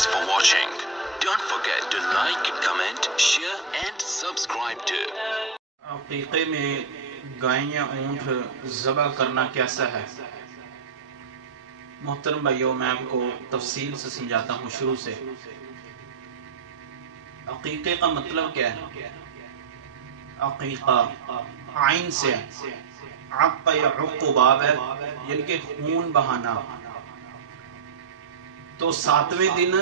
Thanks for watching. Don't forget to like, comment, share and subscribe to. عقیقے میں گائے یا اونٹ ذبح کرنا کیسا ہے؟ محترم بھائیوں، میں آپ کو تفصیل سے سمجھاتا ہوں شروع سے۔ عقیقے کا مطلب کیا ہے؟ عقیقہ عین سے عق یا عق باب ہے، یعنی کہ خون بہانا۔ تو 7ویں دن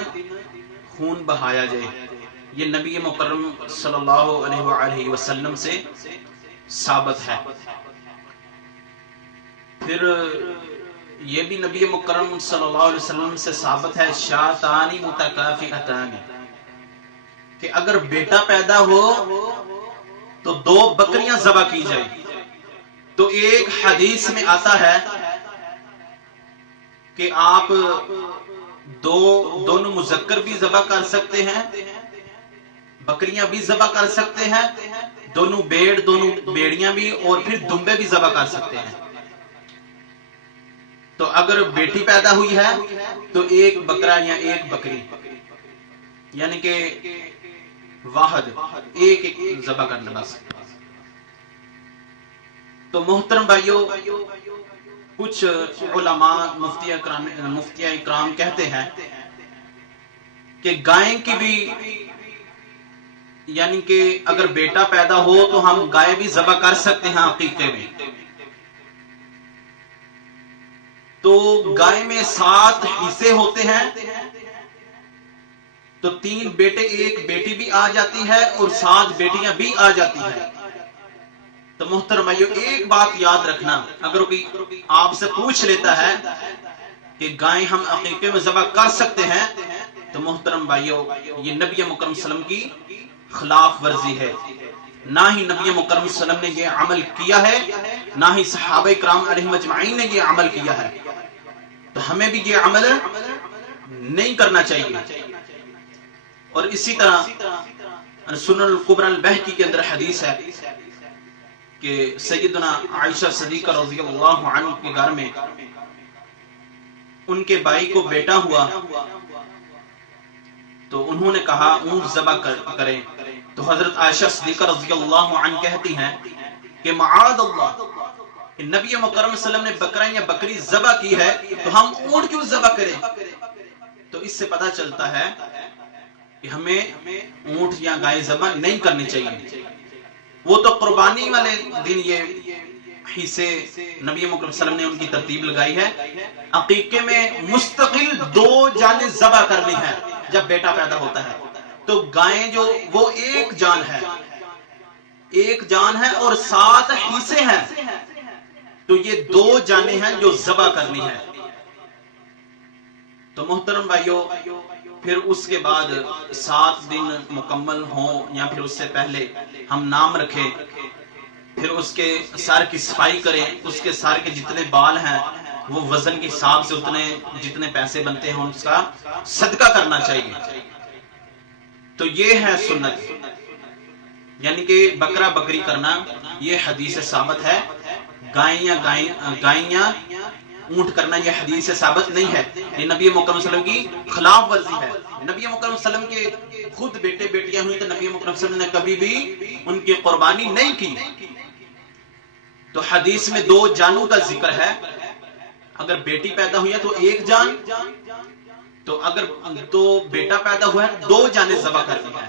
خون بہایا جائے، یہ نبی مکرم صلی اللہ علیہ وآلہ وسلم سے ثابت ہے۔ پھر یہ بھی نبی مکرم صلی اللہ علیہ وسلم سے ثابت ہے شاتانی متکافئتان، کہ اگر بیٹا پیدا ہو تو 2 بکریاں ذبح کی جائیں۔ تو ایک حدیث میں آتا ہے کہ آپ دونوں مذکر بھی ذبح کر سکتے ہیں، بکریاں بھی ذبح کر سکتے ہیں، دونوں بیڑیاں بھی، اور پھر دمبے بھی ذبح کر سکتے ہیں۔ تو اگر بیٹی پیدا ہوئی ہے تو 1 بکرا یا 1 بکری، یعنی کہ واحد ایک ذبح کرنا بس۔ تو محترم بھائیوں، کچھ علماء مفتیہ اکرام کہتے ہیں کہ گائے کی بھی، یعنی کہ اگر بیٹا پیدا ہو تو ہم گائے بھی ذبح کر سکتے ہیں عقیقے میں۔ تو گائے میں 7 حصے ہوتے ہیں، تو 3 بیٹے 1 بیٹی بھی آ جاتی ہے اور 7 بیٹیاں بھی آ جاتی ہیں۔ تو محترم بھائیو، ایک بات یاد رکھنا، اگر کوئی آپ سے پوچھ لیتا ہے کہ گائے ہم عقیقے میں ذبح کر سکتے ہیں، تو محترم بھائیو، یہ نبی مکرم صلی اللہ علیہ وسلم کی خلاف ورزی ہے۔ نہ ہی نبی مکرم صلی اللہ علیہ وسلم نے یہ عمل کیا ہے، نہ ہی صحابہ کرام علیہم اجمعین نے یہ عمل کیا ہے۔ تو ہمیں بھی یہ عمل نہیں کرنا چاہیے۔ اور اسی طرح سنن الکبری البہقی کے اندر حدیث ہے کہ سیدنا عائشہ صدیقہ رضی اللہ عنہ کے گھر میں ان کے بھائی کو بیٹا ہوا، تو انہوں نے کہا اونٹ ذبح کریں۔ تو حضرت عائشہ صدیقہ رضی اللہ عنہ کہتی ہیں کہ معاذ اللہ، نبی مکرم صلی اللہ علیہ وسلم نے بکرا یا بکری ذبح کی ہے تو ہم اونٹ کیوں ذبح کریں؟ تو اس سے پتہ چلتا ہے کہ ہمیں اونٹ یا گائے ذبح نہیں کرنی چاہیے۔ وہ تو قربانی والے دن یہ حصے نبی مکرم صلی اللہ علیہ وسلم نے ان کی ترتیب لگائی ہے۔ عقیقے میں مستقل 2 جانیں ذبح کرنی ہے جب بیٹا پیدا ہوتا ہے۔ تو گائیں جو وہ ایک جان ہے اور 7 حصے ہیں، تو یہ 2 جانیں ہیں جو ذبح کرنی ہے۔ تو محترم بھائیو، پھر اس کے بعد 7 دن مکمل ہوں یا پھر اس سے پہلے ہم نام رکھیں، پھر اس کے سر کی صفائی کریں، اس کے سر کے جتنے بال ہیں وہ وزن کے حساب سے جتنے پیسے بنتے ہیں اس کا صدقہ کرنا چاہیے۔ تو یہ ہے سنت، یعنی کہ بکرا بکری کرنا، یہ حدیث ثابت ہے۔ گائیں یا اونٹ کرنا یہ حدیث سے ثابت نہیں ہے، یہ نبی مکرم صلی اللہ علیہ وسلم کی خلاف ورزی ہے۔ نبی مکرم صلی اللہ علیہ وسلم کے خود بیٹے بیٹیاں ہوئی تو نبی مکرم صلی اللہ علیہ وسلم نے کبھی بھی ان کی قربانی نہیں کی۔ تو حدیث میں 2 جانوں کا ذکر ہے، اگر بیٹی پیدا ہوئی ہے تو 1 جان، تو اگر بیٹا پیدا ہوا ہے 2 جانیں ذبح کرنی ہے۔